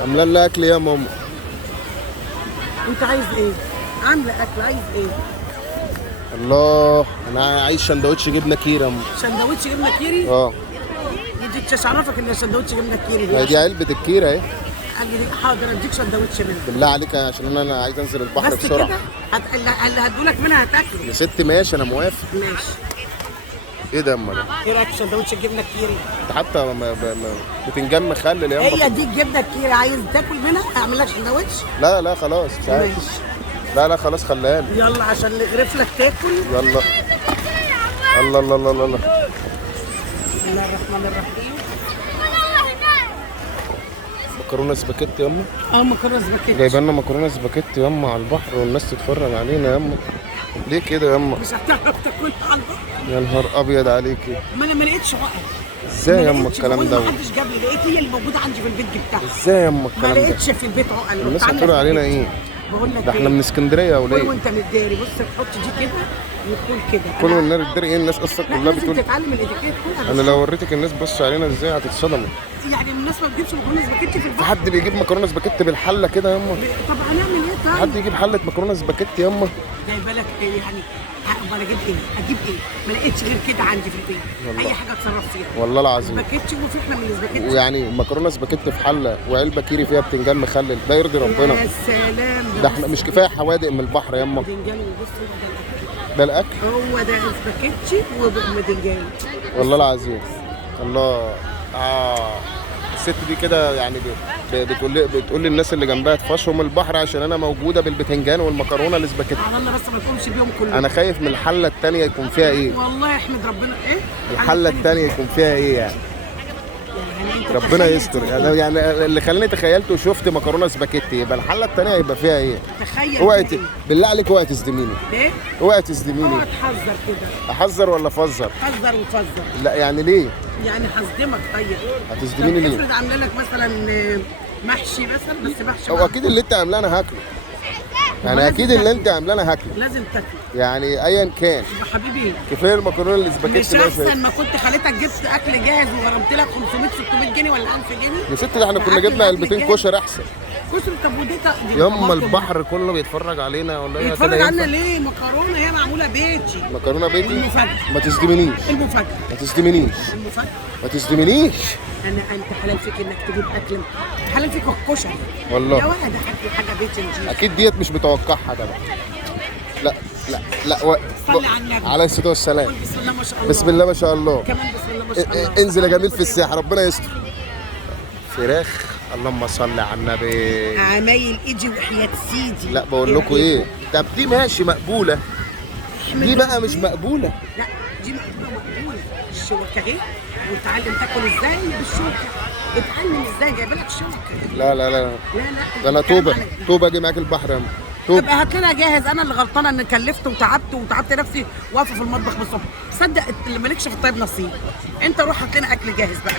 عامله لنا اكل يا ماما. انت عايز ايه؟ عامله اكل، عايز ايه؟ الله، انا عايز شندوتش جبنه كيري يا ماما. سندوتش جبنه كيري؟ اه. يديك مش عارفك ان سندوتش جبنه كيري هي دي علبه الكيري اهي. حاضر اديك سندوتش منها. بالله عليك عشان انا عايز انزل البحر بس بسرعه. كده اللي هدولك منها هتاكله. يا ست ماشي انا موافق. ماشي. ايه ده يا اما ده؟ ايه رايك في سندوتش الجبنه الكيري؟ انت حتى بتنجان مخلل يا هي اما. دي الجبنه الكيري، عايز تاكل منها اعمل لك سندوتش؟ لا لا خلاص مش عايز. ماشي. لا خلاص خليها لي. يلا عشان نغرف لك تاكل. يلا. الله الله الله الله الله. بسم الله الرحمن الرحيم. مكرونه سباكيتي يا اما. مكرونه سباكيتي. جايبه لنا مكرونه سباكيتي يا اما على البحر والناس تتفرج علينا يا اما. ليه كده يا اما؟ مش هتعرف تاكلها على البحر. يا نهار ابيض عليكي. ما انا ما لقيتش بقى. ازاي يا اما الكلام ده؟ ما حدش جاب لي، لقيت هي اللي موجوده عندي في البيت جبتها. ازاي يا اما ما الكلام ده؟ لقيتش في البيت عقل. الناس هتقول علينا ايه؟ بقول لك ده احنا من اسكندريه يا كل وليه. وانت متداري، بص تحط دي كده وتقول كده. كل من النار الدري ايه الناس اصلا لا كلها لازم بتقول. تتعلم الاتيكيت كلها. انا لو وريتك الناس بصوا علينا ازاي هتتصدموا. يعني الناس ما بتجيبش مكرونه سباكيتي في في البحر. حد بيجيب مكرونه سباكيتي بالحله كده يا اما؟ طب هنعمل ايه طيب؟ حد يجيب حله مكرونه سباكيتي يا اما؟ جايبه لك ايه يعني؟ امال اجيب ايه؟ اجيب ايه؟ ما لقيتش غير كده عندي في البيت. والله. اي حاجه اتصرف فيها. والله العظيم. سباكيتي وفي احنا من السباكيتي. ويعني مكرونه سباكيتي في حله وعلبه كيري فيها بتنجان مخلل، ده يرضي ربنا. يا سلام. ده احنا مش كفايه حوادق من البحر يا اما؟ بدنجان وبص ده الاكل. ده الاكل. هو ده سباكيتي وبدنجان. والله العظيم. الله. الست دي كده يعني بتقول للناس اللي جنبها تفشهم البحر عشان انا موجوده بالبتنجان والمكرونه الاسباجيتي. على الله بس ما تقومش بيهم كلهم. انا خايف من الحله الثانيه يكون فيها ايه. والله احمد ربنا. ايه الحله الثانيه يكون فيها ايه يعني. يعني انت ربنا تخيل يستر كده. يعني اللي خلاني تخيلت وشفت مكرونه سباكيتي يبقى الحله الثانيه يبقى فيها ايه. تخيل اوعي كده. بالله عليك اوعي تصدميني. ليه؟ اوعي تصدميني. اوعى تحذر كده. احذر ولا افذر؟ حذر وفذر. لا يعني ليه؟ يعني هصدمك. طيب هتصدميني ليه؟ افرض عامله لك مثلا محشي مثلا، بس محشي هو اكيد اللي انت عاملاه انا هاكله. يعني اكيد اللي انت عاملاه انا هاكله. لازم تاكل. يعني ايا كان. يا حبيبي كفايه المكرونه مش الاسباجيتي اللي احسن ما كنت خليتك جبت اكل جاهز وغرمت لك 500 600 جنيه ولا 1000 جنيه؟ يا ست ده احنا كنا جبنا علبتين كشري احسن. كشري. طب ودي ياما البحر كله بيتفرج علينا ولا ايه؟ يتفرج كده عنا ينفع؟ ليه؟ مكرونه هي معموله بيتي. مكرونه بيتي. المفاجأة. ما تصدمنيش. المفاجأة. ما تصدمنيش. المفاجأة. ما تصدمنيش. انت حلال فيك انك تجيب اكل. حلال فيك الكشري. والله. يا ولد حاجه بيتي نجيب. اكيد ديت مش متوقعها طبعا. لا لا صلي على النبي عليه الصلاه والسلام. قول بسم الله ما شاء الله. بسم الله ما شاء الله. كمان بسم الله ما شاء الله. انزل يا جميل في الساحه ربنا يستر. فراخ. اللهم صل على النبي. عمايل ايدي وحياة سيدي. لا بقول لكم ايه، طب دي ماشي مقبوله. دي بقى مش مقبوله. لا دي مقبوله. الشوكه اهي. وتعلم تاكل ازاي بالشوكه. اتعلم ازاي جايب لك شوكه. لا لا لا لا ده انا توبه اجي معاك البحر يا توبه. طب هات لنا جاهز. انا اللي غلطانه ان كلفت وتعبت نفسي واقفه في المطبخ بالصبح. صدق اللي مالكش في الطيب نصيب. انت روح هات لنا اكل جاهز بقى